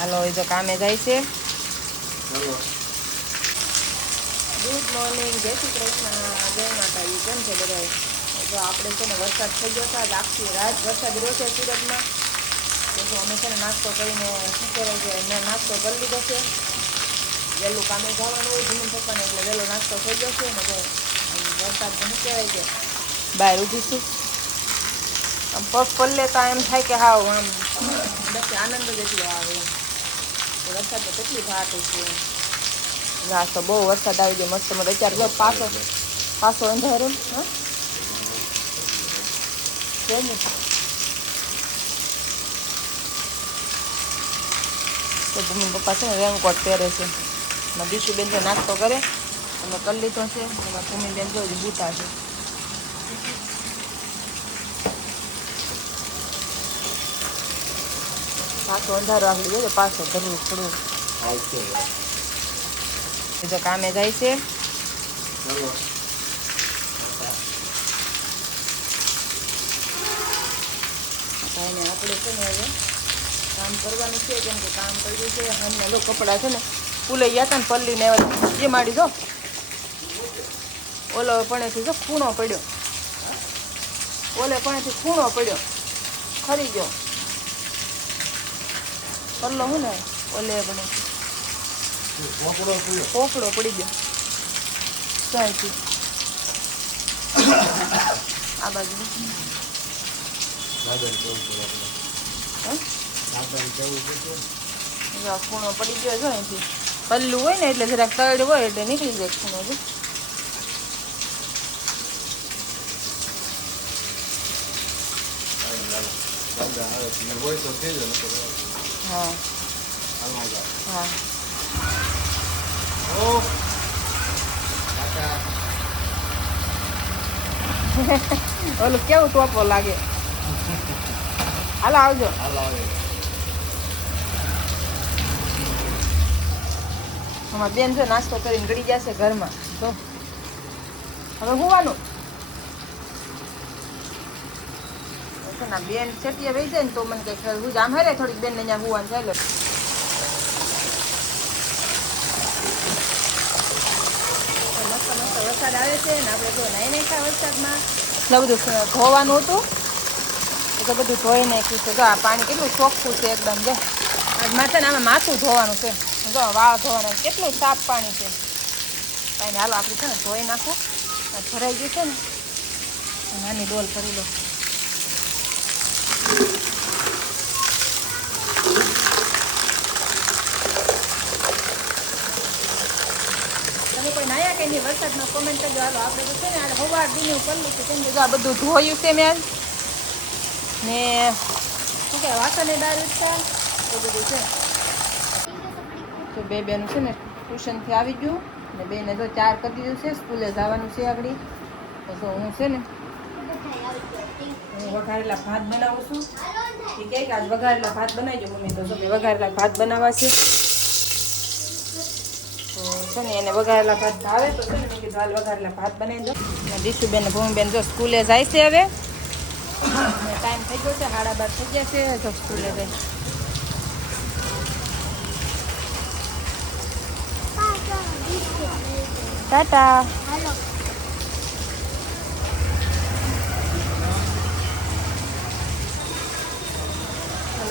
હાલો એ તો કામે જાય છે. ગુડ મોર્નિંગ, જય શ્રી કૃષ્ણ, જય માતાજી. કેમ છે બધા? તો આપણે છે ને વરસાદ થઈ ગયો છે, આખી રાત વરસાદ રહ્યો છે સુરતમાં. તો અમે છે ને નાસ્તો કરીને શું કહેવાય છે, મેં નાસ્તો કરી લીધો છે. વહેલું કામે જવાનું હોય જમીન પપ્પાને, એટલે વહેલો નાસ્તો થઈ ગયો છે ને. વરસાદ શું કહેવાય છે, બહાર ઊભી છું. આમ પગ પલ્લે તો એમ થાય કે હાવ આમ બસ આનંદ જ એટલો આવે એમ. વરસાદ તો કેટલી ઘાટ છે. આ તો બહુ વરસાદ આવી ગયો મસ્ત મત. અત્યારે જો પાછો અંધારો. હા તો મમ્મી પપ્પા છે ને રેનકોટ પહેરે છે. દીશુબેન તો નાસ્તો કરે અમે કરી લીધો છે. એમાં ભૂમિબેન જો બૂટા છે. પાછો અંધારો આગળ જોઈએ, પાછો ધરવું થોડું તો કામે જાય છે. કાંઈ આપણે છે ને હવે કામ કરવાનું છે, કેમ કે કામ કર્યું છે. અમને લોકો કપડાં છે ને ફૂલે ગયા હતા ને પલ્લીને એ માડી જો ઓલો પણેથી જો ખૂણો પડ્યો, ઓલે પણેથી ખૂણો પડ્યો, ખરી ગયો પલ્લો હું ને ઓલે પણ પોપડો પડી ગયો ત્યાંથી આ બાજુ ખૂણો પડી ગયો છે. અહીંથી પલ્લું હોય ને એટલે જરાક તળ હોય એટલે નીકળી જાય ખૂણો છે. હા હા ઓલું કેવું ટોપો લાગે. હાલો આવજો. અમારા બેન છે નાસ્તો કરીને ગળી જશે ઘરમાં. તો હવે હોવાનું બેન ચટીએ વહી જાય ને તો મને કઈ હું આમ હેરે થોડીક બેન ને અહીંયા હોવાનું ચાલે. મસ્ત મસ્ત વરસાદ આવે છે ને આપણે જો નાઈ નાખ્યા વરસાદમાં. એટલે બધું ધોવાનું હતું એ તો બધું ધોઈ નાખ્યું છે. જો આ પાણી કેટલું ચોખ્ખું છે એકદમ. જો આજ માથે ને આમાં માથું ધોવાનું છે. જો વાળ ધોવાનું કેટલું સાફ પાણી છે. કાંઈ હાલો આપણે છે ને ધોઈ નાખો. ભરાઈ ગયું છે ને નાની ડોલ ભરી લો. તમે કોઈ નાયા કે નહીં વરસાદમાં કોમેન્ટ કરજો. હાલો આપણે તો છે ને આ હવાર દીનું કરલું છે, કેમ કે આ બધું ધોયું છે મેં ને શું કહેવાય વાસણે દાળ ઉઠતા એ બધું છે. તો બે બેનું છે ને ટ્યુશનથી આવી ગયું ને બેને જો 4 કરી દીધું છે. સ્કૂલે જવાનું છે આગળ. તો હું છે ને હું વઘારેલા ભાત બનાવું છું. એ કહે કે આજ વઘારેલા ભાત બનાવી દો મમ્મી. તો મેં વઘારેલા ભાત બનાવવા છે. તો છે ને એને વઘારેલા ભાત ભાવે તો છે ને મેં કીધું હાલ વઘારેલા ભાત બનાવી દો. દીશુબેન ને ભૂમિબેન જો સ્કૂલે જાય છે. હવે ટાઈમ થઈ ગયો છે, 12:30 થઈ ગયા છે. જો સ્કૂલે જાય. ટાટા.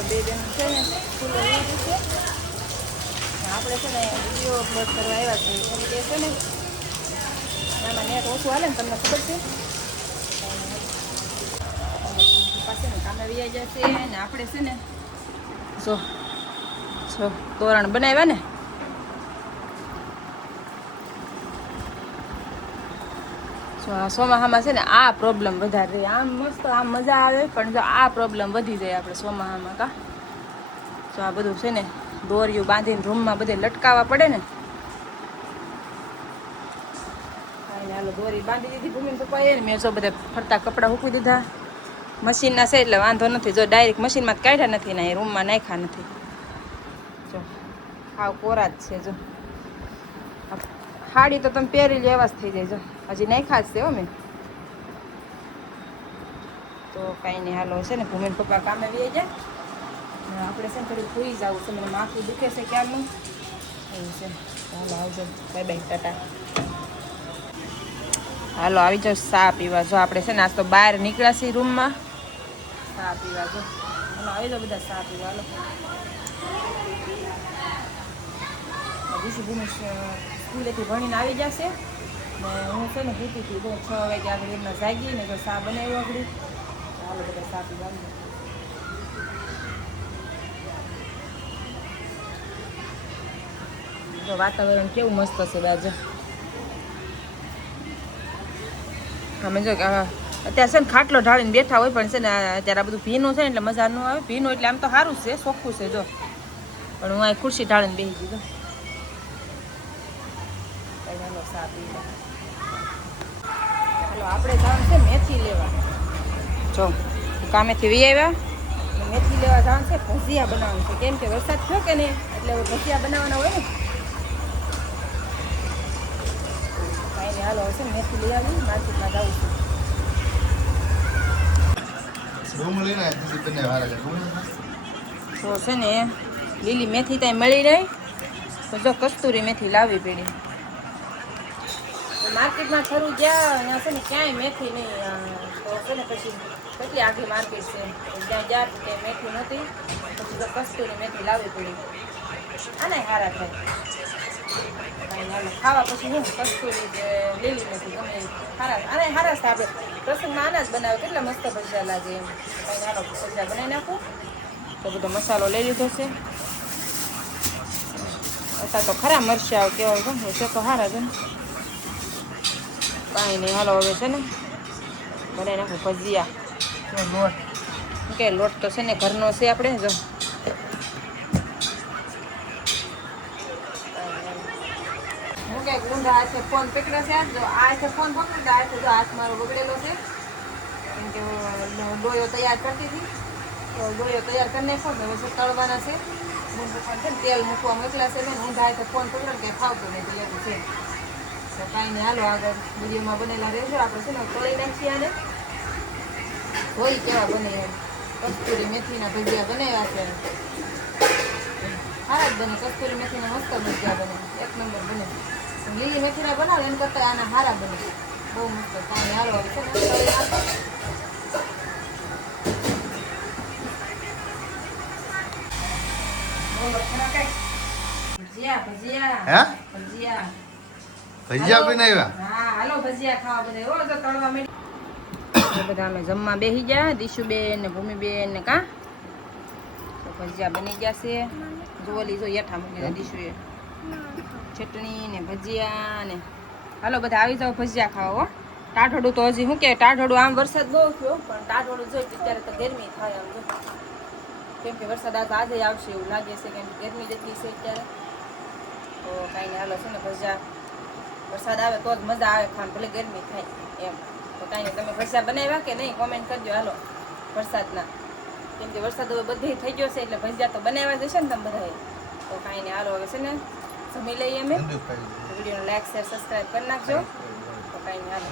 બે બેન છે ને સ્કૂલે આવી છે. આપણે છે ને વિડીયો અપલોડ કરવા આવ્યા છીએ. કેમ કે છે ને આમાં નેટ ઓછું હાલે ને, તમને ખબર છે. પાસે ને કામે આવી જશે ને આપણે છે ને જો તોરણ બનાવ્યા ને. ચોમાસામાં છે ને આ પ્રોબ્લેમ વધારે રહે. આમ મસ્ત આમ મજા આવે પણ જો આ પ્રોબ્લેમ વધી જાય આપણે ચોમાસામાં. કા તો આ બધું છે ને દોરીયું બાંધીને રૂમમાં બધે લટકાવવા પડે ને. હાલો દોરી બાંધી દીધી ભૂમિ પપ્પાએ. મેં જો બધા ફરતા કપડાં મૂકી દીધા. મશીનના છે એટલે વાંધો નથી. જો ડાયરેક્ટ મશીનમાં જ કાઢ્યા નથી ને રૂમમાં નાખ્યા નથી. જો હાવ કોરા જ છે. જો સાડી તો તમે પહેરી લે એવા જ થઈ જાય. જો હજી નાખ્યા જ છે હો મેં. તો કાંઈ નહીં હાલો છે ને ભૂમિ પપ્પા કામે આવી જાય. આપણે છે ને થોડું સૂઈ જવું છે, મને માથું દુખે છે ક્યારનું એવું છે. ચાલો આવજો, બાય બાય, ટાટા. હાલો આવી જાઓ ચા પીવા. જો આપણે છે ને આજ તો બહાર નીકળ્યા છીએ રૂમમાં ચા પીવા. જો હાલો આવી જાઓ બધા ચા પીવા. હાલો દીશુભૂમિ સ્કૂલેથી ભણીને આવી જશે ને હું છે ને પીતી હતી. બહુ 6 વાગે આગળ એમના જાગી ને જો ચા બનાવ્યો આગળ. હાલો બધા ચા પીવા. તો વાતાવરણ કેવું મસ્ત છે બાજુ. અમે જો અત્યારે છે ને ખાટલો ઢાળીને બેઠા હોય પણ છે ને અત્યારે આ બધું ભીનું છે ને એટલે મજા ન આવે. ભીનું એટલે આમ તો સારું છે, ચોખ્ખું છે જો, પણ હું અહીં ખુરશી ઢાળીને બેસી દીધો. હાલો આપણે જવાનું છે મેથી લેવા. જો કામેથી વી આવ્યા, મેથી લેવા જવાનું છે. ભજીયા બનાવવાનું છે, કેમ કે વરસાદ થયો કે નહીં એટલે ભજીયા બનાવવાના હોય ને. કાંઈ નહીં, હાલો હશે મેથી લઈ આવી, માર્કેટમાં જવું છે. તો છે ને લીલી મેથી ત્યાં મળી રહી તો જો કસ્તુરી મેથી લાવવી પડી. માર્કેટમાં ફરવું ગયા અહીંયા છે ને ક્યાંય મેથી નહીં. તો છે ને પછી કેટલી આખી માર્કેટ છે, ત્યાં ગયા કે મેથી નહોતી, પછી તો કસ્તુરી મેથી લાવવી પડી. આને સારા થાય ખાવા. પછી હું કસ્તુરી લીલી મેથી ગમે સારા, આને સારા છે. આપણે પ્રસંગમાં આના જ બનાવે, કેટલા મસ્ત ભજીયા લાગે એમ. કંઈ સારો ભજીયા બનાવી નાખું. તો બધો મસાલો લઈ લીધો છે. અત્યારે તો ખરા મરચાં કેવા ગમે છે તો સારા છે ને. કાંઈ નહીં, હાલો હવે છે ને બનાવી નાખું ભજીયા. લોટ કે લોટ તો છે ને ઘરનો છે આપણે. જો હું કંઈક ઊંધા હાથે ફોન પકડ્યો છે. જો આ હાથે ફોન પકડ્યો, આ હાથે જો હાથ મારો બગડેલો છે કેમ કે ડોયો તૈયાર કરતી હતી. તો ડોયો તૈયાર કરી નાખો ને હવે તળવાના છે. તેલ મૂકવા મોકલાશે ને ઊંધા હાથે ફોન પકડ્યો ને કંઈ ખાવતું નહીં તો લેવું છે. તો કાંઈ નહીં, હાલો આગળ વિડીયોમાં બનેલા રહેજો. આપણે છે ને તળી નાખીએ આને. હોય કેવા બને કસ્તુરી મેથીના ભજીયા બનાવ્યા છે. સારા જ બને, કસ્તુરી મેથીના મસ્ત ભજીયા બને, એક નંબર બને. લીલી મેથીના બનાવે એમ કરતાં આના સારા બને, બહુ મસ્ત. કાંઈ હાલો હવે છે ને તળી નાખો. ભજીયા ભજીયા ભજીયા ભજીયા બનાવ્યા. હા હાલો ભજીયા ખાવા બધા. ઓ તો તળવા માંડી બધા. અમે જમવા બેસી ગયા, દીશુબેન ને ભૂમિબેન ને કા. તો ભજીયા બની ગયા છે. જોલી જો યઠા મૂકીને દીશુએ ચટણી ને ભજીયા ને. હાલો બધા આવી જાઓ ભજીયા ખાવા. હો ટાઢોડું તો હજી શું કે ટાઢોડું આમ વરસાદ બહુ થયો પણ ટાઢોડું જોઈ અત્યારે તો ગરમી થાય આમ જો. કેમ કે વરસાદ આજે આવશે એવું લાગે છે, કેમ કે ગરમી જેટલી છે અત્યારે. તો કાંઈ નહીં, હાલો છે ને ભજીયા વરસાદ આવે તો જ મજા આવે ખાવાનું, ભલે ગરમી થાય એમ. તો કાંઈ નહીં, તમે ભજીયા બનાવ્યા કે નહીં કોમેન્ટ કરજો. હાલો વરસાદના, કેમ કે વરસાદ હવે બધે થઈ ગયો છે એટલે ભજીયા તો બનાવ્યા જશે ને તમે બધાએ. તો કાંઈ નહીં, હાલો હવે છે ને જમી લઈએ અમે. વિડીયોને લાઈક શેર સબસ્ક્રાઈબ કરી નાખજો. તો કાંઈ નહીં, હાલો.